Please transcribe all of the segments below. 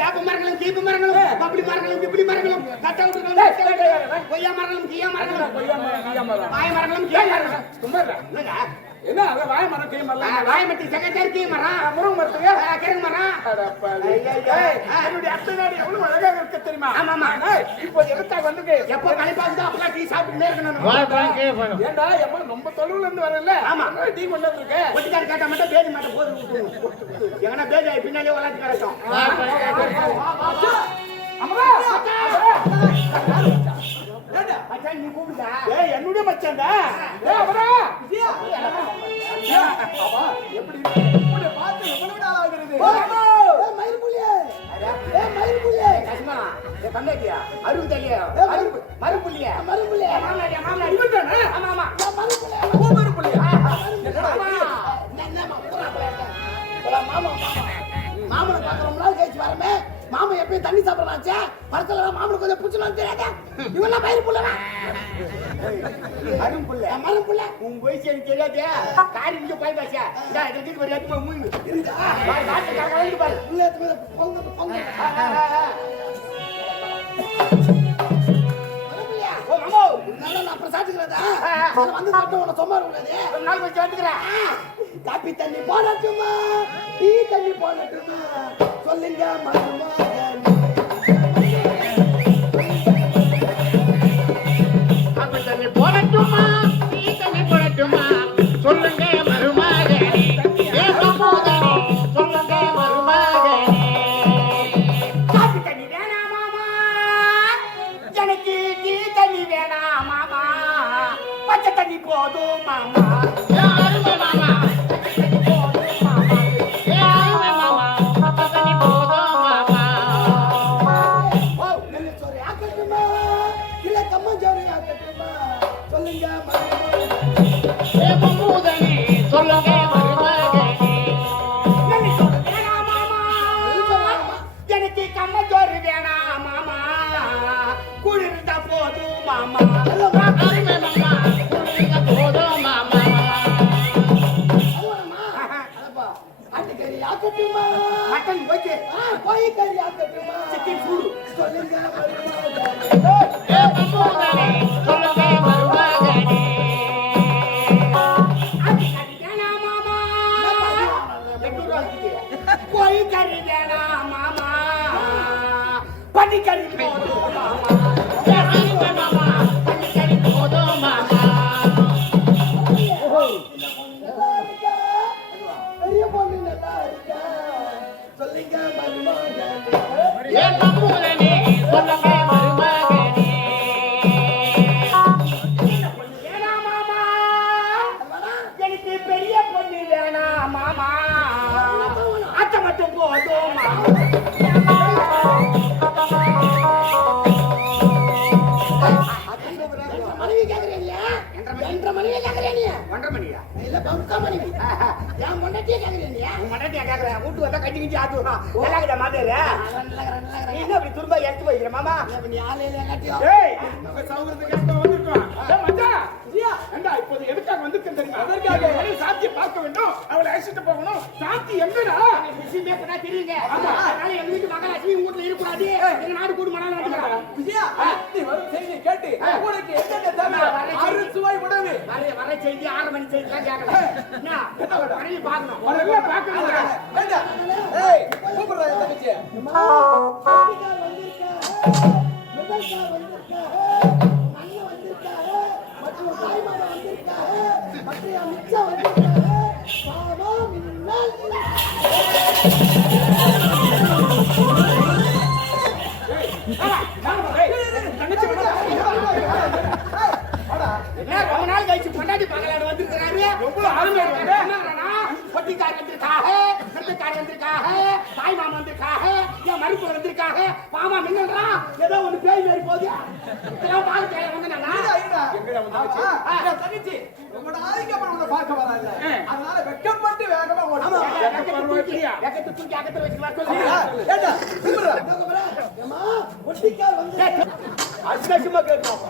வேப்ப மரங்களும் கீப்பு மரங்களும் பப்பளி மரங்களும் பிப்பளி மரங்களும் கட்டவுட்டுகளும் கொய்யா மரங்களும் கீயா மரங்களும் வாய மரங்களும் கீயா மரங்களும் என்னங்க என்ன அத வாய மரம் கீ மரம் வாயமட்டி செகண்டரி கீ மரம் முருங்க மரத்துக்கு கிழங்கு மரம் என்னுடைய அத்தை நாடு எவ்வளவு அழகாக இருக்கு தெரியுமா? ஆமா இப்போ எதுக்காக வந்து எப்போ களைப்பாக்குதோ அப்பெல்லாம் டீ சாப்பிட்டுட்டே இருக்கணும். ஏண்டா எப்ப ரொம்ப தொலைவுல இருந்து வரல? ஆமா டீ கொண்டு வந்திருக்க. ஒட்டிக்கார கேட்டா மட்டும் பேதி மாட்ட போது எங்கன்னா பேதி பின்னாலே விளாட்டு கிடக்கும். அம்மா நீ கூப்பிடுதா? என்னுடைய மச்சான்டா. அவரா எப்படி பார்த்து எவ்வளவு நாள் ஆகுறது? மயிர்புலியே கஷ்மா பந்தாக்கியா அருள் தெரிய மறுபுள்ளியா மாமனாடியா மாமனாடி இவன்தானே? ஆமா ஆமா மறுபுள்ளியா மாமனை பாக்குறோம்னா கழிச்சு வரமே. மாமன் எப்பயும் தண்ணி சாப்பிடறாச்சே படத்துல மாமனை கொஞ்சம் புடிச்சலாம் தெரியாத இவெல்லாம் பயிர் புள்ளவா மரம் புள்ள உன் வயசு எனக்கு தெரியாதே. காரி இங்க போய் பாசியா இதுக்கு ஒரு எட்டு போய் மூணு அப்புறம் சாப்பிட்டுக்கிறதா வந்து சாப்பிட்டு உன சும்மா இருக்காது. ஒரு நாள் வச்சு எடுத்துக்கிறேன். காப்பி தண்ணி போடட்டுமா டீ தண்ணி போடட்டுமா சொல்லுங்க காப்பி தண்ணி போடட்டுமா டீ தண்ணி போடட்டுமா சொல்லுங்க மருமகனே சொல்லுங்க மருமகனே. காப்பி தண்ணி வேணாம் மாமா எனக்கு டீ தண்ணி வேணாம் மாமா பச்சை தண்ணி போதும் மாமா மட்டன் போய்க்கு போய் கறி ஆக்கட்டுமா சிக்கன் சூடு சொல்லுங்க போய் கறி வேணாம் மாமா பனி கறி போதும் மாமா பனி கறி போதும் மாமா. பெரிய பொண்ணு நல்லா இருக்கா சொல்லுங்க மருமகனே சொல்லுங்க மருமகனே. வேணாம் மாமா எனக்கு பெரிய பொண்ணு வேணாம் மாமா அத்தை மட்டும் போதும் மனைவி கேக்குறீங்க என்ற மனைவி கேக்குறீங்க 1.5 மணியா இல்ல பவுக்கா மனைவி ஏன் மொண்டட்டியே கேக்குறீங்க மொண்டட்டியா கேக்குறேன் வீட்டு வந்தா கட்டி கிஞ்சி ஆத்துவா எல்லாகிட்ட மாதிரி நீ என்ன அப்படி துரும்பா எடுத்து போய்க்கிற மாமா நீ ஆலையில கட்டியோ ஏய் நம்ம சௌகரியத்துக்கு எப்ப வந்திருக்கோம் மச்சான் ஏண்டா இப்போது எதுக்காக வந்திருக்கேன் தெரியுமா? அதற்காக சாந்தி பார்க்க வேண்டும் அவளை அழைச்சிட்டு போகணும். சாந்தி எங்கடா விஷயமே கூட தெரியுங்க அதனால எங்க வீட்டு மகாலட்சுமி வீட்டுல இருக்கக்கூடாது எங்க நாடு கூடு மணால நடக்கிறான் விஜயா நீ வரும் செய்தி கேட்டு உனக்கு என்னென்ன தேவை அறு சுவை உணவு வர செய்தி 6 மணி செய்தி எல்லாம் கேட்கலாம் என்ன மனைவி பார்க்கணும் வரல பார்க்கணும் வேண்டா ஏய் கூப்பிடுறா இந்த தங்கச்சி ரொம்ப நாள் கழிச்சு கொண்டாடி பார்க்கலான்னு வந்திருக்கிறாரு. பொட்டிக்காரர் வந்திருக்காக, கருத்துக்காரர் வந்திருக்காக, தாய் மாமா வந்திருக்காக, என் மருப்பு வந்திருக்காக. மாமா மின்னல்றான் ஏதோ ஒண்ணு பேய் மாறி போகுது. இதெல்லாம் பார்க்க வந்து தங்கச்சி ரொம்ப நாளைக்கு அப்புறம் உன்னை பார்க்க வராங்க. அதனால வெக்கப்பட்டு வேகமா ஓடுறா. தூக்கி அகத்துல வச்சு வர ஏண்டா கூப்பிடுறா பொட்டிக்கார் வந்து அசிங்கமா கேட்கணும்.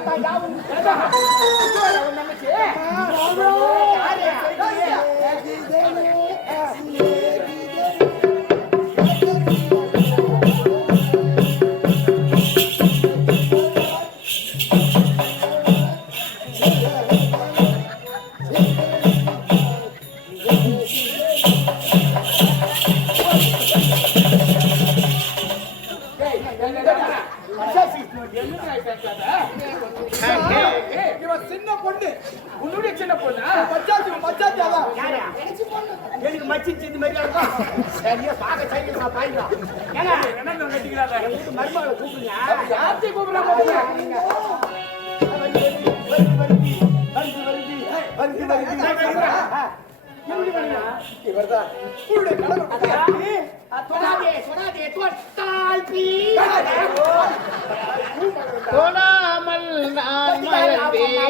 தான் யாவும் நினைச்சு சின்ன பொண்ணு உன்னுடைய சின்ன பொண்ணா மச்சாத்தி அதான் எனக்கு மச்சிச்சு இந்த மாதிரி இருக்கும் சரியா பாக்க சைக்கிள் பாய்க்கலாம் ஏங்க என்ன கட்டிக்கிறாங்க மருமகளை கூப்பிடுங்க யார்த்தி கூப்பிடுறாங்க இவர்தான் சொல்லாதே தொட்டால் பீ தொடாமல் நான்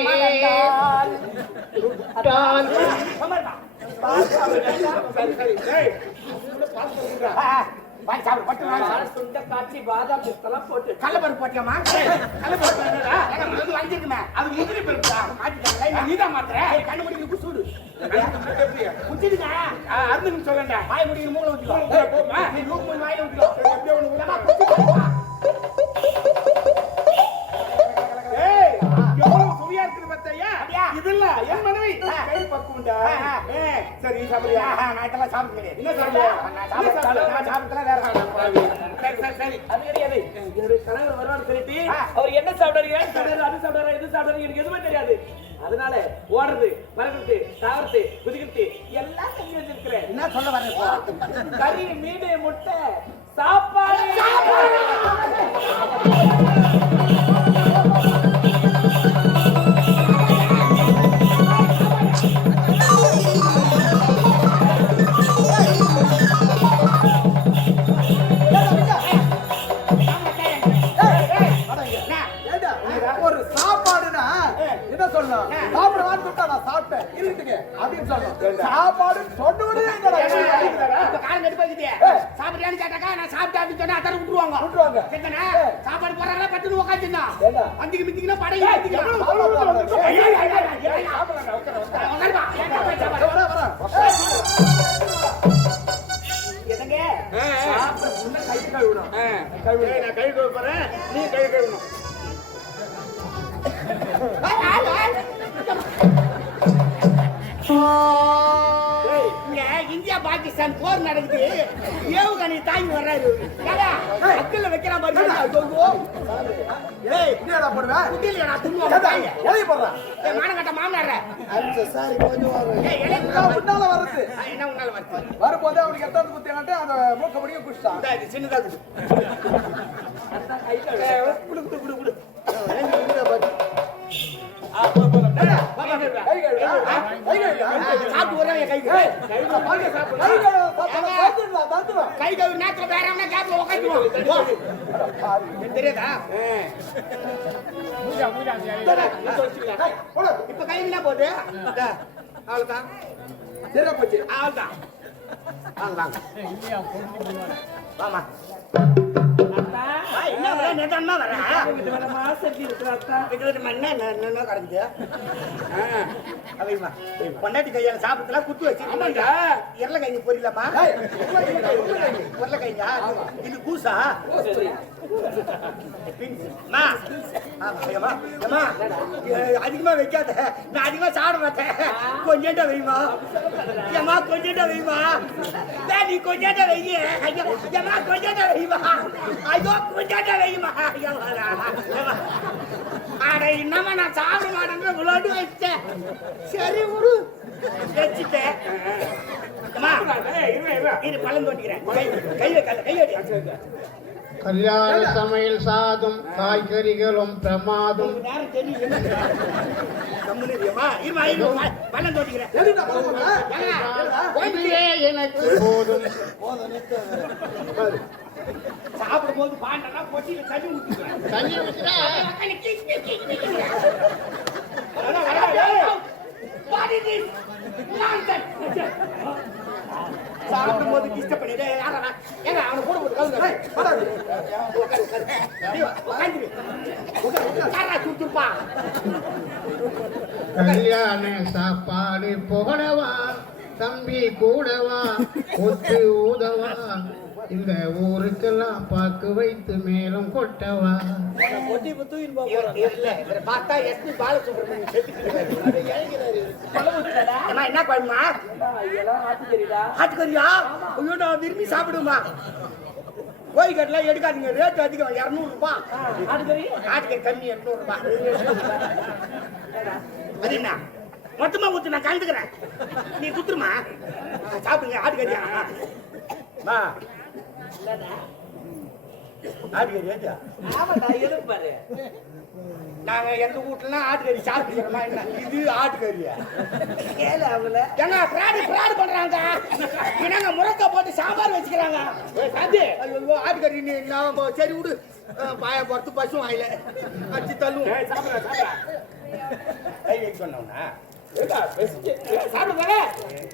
மறந்தேன் தொட்டால் காட்சி பாதாம் பிஸ்தெல்லாம் போட்டு கள்ளப்பருப்பு போட்டியாமா கள்ளப்பருப்பு வாங்கிருக்குமே அது முந்திரி பருப்பா மாட்டிட்டாங்க நீதான் மாத்திர கண்ணு முடிக்கிற சூடு குடிச்சிடுங்க அருந்துன்னு சொல்லண்டா வாய் முடிக்கிற மூளை ஊற்றிக்கோ போமா நீ மூக்கு மூணு வாயில ஊற்றிக்கோ எப்படியோ ஒண்ணு எவ்வளவு சுவையா இருக்குது பார்த்தையா இது இல்ல என் மனைவி கை பக்குண்டா சரி சாப்பிடுறியா நான் இதெல்லாம் சாப்பிட முடியாது என்ன சாப்பிடுறியா நான் சாப்பிட்டலாம் வேற சரி சரி சரி அது கிடையாது என்னுடைய கணவர் வருவான்னு சொல்லிட்டு அவர் என்ன சாப்பிடுறீங்க அது சாப்பிடுறாரு இது சாப்பிடுறாரு எனக்கு எதுவுமே தெரியாது அதனால ஓடுறது பறக்கிறது தாவறது குதிக்கிறது எல்லாம் செஞ்சு வச்சிருக்கிறேன் என்ன சொல்ல வரேன் கறி மீன் முட்டை சாப்பாடு ஒரு சாப்பாடுனா என்ன சொல்லலாம் சாப்பிட வாங்கிட்டா நான் சாப்பிட்டேன் இருக்குங்க அப்படின்னு சொல்லணும் சாப்பாடு சொன்னோடனே இப்ப காலம் கட்டு போய்கிட்டே சாப்பிடுறியான்னு கேட்டாக்கா நான் சாப்பிட்டேன் அப்படின்னு சொன்னா அத்தனை விட்டுருவாங்க சரிதானே சாப்பாடு போறாங்களா பட்டுன்னு உட்காந்துருந்தா அந்திக்கு மித்திக்கினா படகு எதங்க கை கழுவணும் நான் கை கழுவ போறேன் நீ கை கழுவணும் இங்க இந்தியா பாகிஸ்தான் போர் நடக்குது ஏவுகணை தாங்கி வர்றாரு அக்கல்ல வைக்கிறான் பாருங்க என்னடா போடுவேன் குட்டியில நான் துண்ணுவாங்க எழுதி போடுறேன் மானங்கட்ட மாமனார சாரி முன்னால வருது என்ன உன்னால வருது வரும்போது அவனுக்கு எட்டாவது குத்தியான்ட்டு அந்த மூக்க முடியும் குடிச்சான் இது சின்னதா இருக்குது குடு குடு குடு குடு கை கழுவிடா கை கழுவிடா சாப்பிட்டு வரேன் என் கைக்கு கை கழுவிடா தந்துடும் கை கழுவி நேரத்துல வேற என்ன கேப்ல உட்காந்துருவோம் தெரியாதா இப்ப கை என்ன போகுது அவ்வளவுதான் சரியா போச்சு அவ்வளவுதான் வாங்க வாமா என்ன வர நேதான்மா வர கிடக்குது அவைமா பொண்டாட்டி கையால சாப்பிட்டுல குத்து வச்சு இரல கைங்க பொரியலாமா உருளை கைங்க இது கூசா அதிகமா வைக்காத நான் அதிகமா சாப்பிட மாட்டேன் கொஞ்சம் வைமா ஏமா கொஞ்சம் வைமா நீ கொஞ்சம் வைய ஏமா கொஞ்சம் வைமா ஐயோ கொஞ்சம் வைமா அட என்னமா நான் சாப்பிட மாட்டேன் விளையாட்டு வச்சேன் சரி ஒரு வச்சுட்டேன் இது பழம் தோட்டிக்கிறேன் கை வைக்காத கை வைக்க கல்யாண சமையல் சாதம் காய்கறிகளும் பிரமாதம் நேரம் தெரியும் பழம் தோட்டிக்கிறேன் இதுவே எனக்கு போதும் சாப்பிடும் போது பாண்டா பொட்டியில தண்ணி ஊத்துக்கிறேன் தண்ணி ஊற்றினா சாப்பிடும் போது இஷ்டப்படி ஏங்க அவனை கூட போட்டு சுத்துப்பா கல்யாண சாப்பாடு போடவா தம்பி கூடவா ஒத்து ஊதவா இந்த ஊருக்கெல்லாம் பாக்கு வைத்து மேலும் கொட்டவா. கொட்டி தூக்கின்னு போக இல்ல இவரை பார்த்தா எஸ்பி பாலசுப்ரமணியம் செத்துக்கிறாரு. என்ன பண்ணுமா ஆட்டுக்கறியா? ஐயோ நான் விரும்பி சாப்பிடுமா. கோழிக்கட்டெல்லாம் எடுக்காதீங்க, ரேட் அதிகம், 200 ரூபாய். ஆட்டுக்கறி கம்மி 800 ரூபாய். அது என்ன மொத்தமா ஊத்து, நான் கலந்துக்கிறேன், நீ குத்துருமா. சாப்பிடுங்க ஆட்டுக்கறியா. ஆட்டுக்கறி ஏச்சா? பாரு நாங்க எங்க வீட்டுல ஆட்டுக்கறி சாப்பிட்டுக்கிறோமா என்ன? இது ஆட்டுக்கறியா? ஏங்க ஃப்ராடு பண்றாங்க. என்னங்க முறக்க போட்டு சாம்பார் வச்சுக்கிறாங்க. ஐயோ ஆட்டுக்கறி சரி விடு, பாய பொறுத்து பசு வாயில அடிச்சு தள்ளும். கை வைக்க சொன்னோம்னா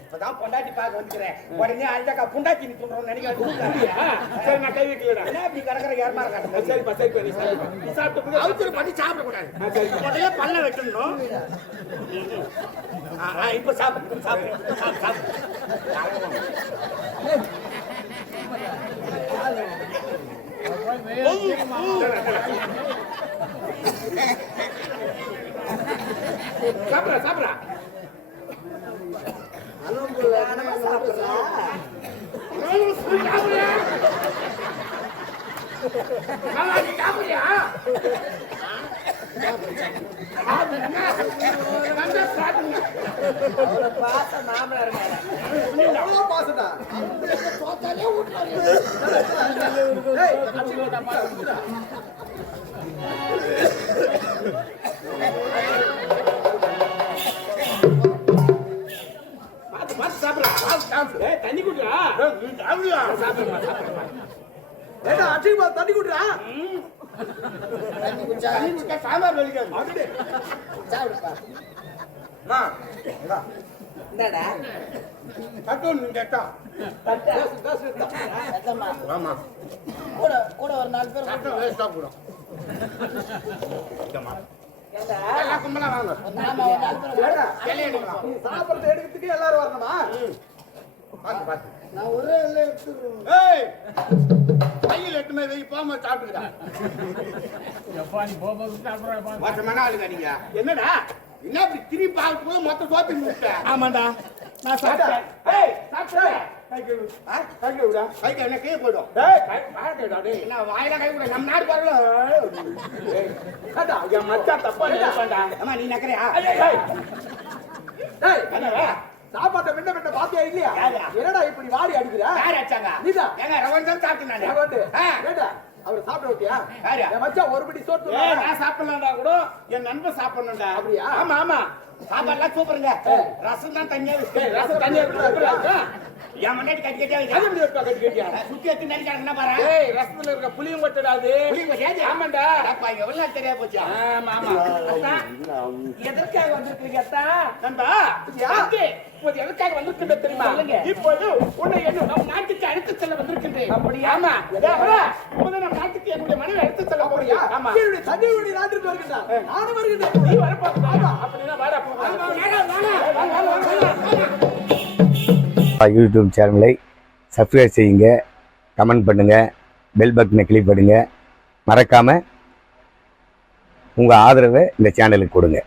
இப்பதான் பொண்டாட்டி பார்க்க வந்துக்கிறேன். உடனே அழுதாக்கா புண்டாச்சி நீ சொல்றோம் நினைக்கிறேன். நான் கை வைக்கல. என்ன இப்படி கிடக்குற ஏர்மா இருக்காங்க. சரிப்பா சாப்பிட்டு அவுச்சல் பண்ணி சாப்பிடக்கூடாது. முதல்ல பல்ல வைக்கணும். இப்ப சாப்பிடு சாப்பிடு. சாப்பிடா தண்ணி குடுறா. தண்ணி குடுறா. சாம்பார் வலிக்காது. கூட ஒரு 4 பேர் சாப்பிடறது எடுக்கிறதுக்கு எல்லாரும் வரணுமா? நான் ஒரே கையில் எட்டுமே வெய் போமா சாப்பிட்டுக்கிட்டா. என்னடா என்ன இப்படி திரும்பி பார்க்கும் போது மொத்த சோப்பி முடிச்ச? ஆமாண்டா நான் சாப்பிட்டேன். என்ன கை போயிடும். என்ன வாயில கை கூட நம்ம நாடு பாருல. மச்சான் தப்பா ஆமா நீ நக்கறியா? சாப்பாட்டை மின்ன பாத்தியா இல்லையா? என்னடா இப்படி வாடி அடிக்கிற? யார் அடிச்சாங்க? நீதான். ஏங்க ரவந்தன் சாப்பிட்டேன் நான். ஏண்டா அவர் சாப்பிட ஓகேயா? என் மச்சான் ஒரு பிடி சோறு நான் சாப்பிடலாம்டா கூட என் நண்பன் சாப்பிடணும்டா. அப்படியா? ஆமா ஆமா சாப்பாடுலாம் சூப்பருங்க. ரசம் தான் தனியா இருக்கு. ரசம் தனியா இருக்கு. என் முன்னாடி கட்டி கட்டியா சுத்தி எடுத்து நினைச்சாங்க. என்ன பாரு ரசத்துல இருக்க புளியும் கொட்டடாது. ஆமாண்டா எவ்வளவு தெரியா போச்சா? எதற்காக வந்திருக்கீங்க அத்தா? நண்பா எதற்காக வந்திருக்கின்ற தெரியுமா? இப்போது உன்னை என்ன நம் நாட்டுக்கு அடுத்து செல்ல வந்திருக்கின்றேன். அப்படியா? ஆமா நம் நாட்டுக்கு என்னுடைய மனைவி அடுத்து செல்ல போறியா? ஆமா தண்ணி நாட்டுக்கு வருகின்றான். நானும் வருகின்றேன். நீ வரப்போறா? அப்படின்னா வாடா யூடியூப் சேனலை சப்ஸ்கிரைப் செய்யுங்க, கமெண்ட் பண்ணுங்கள், பெல் பட்டனை கிளிக் பண்ணுங்கள். மறக்காமல் உங்கள் ஆதரவை இந்த சேனலுக்கு கொடுங்க.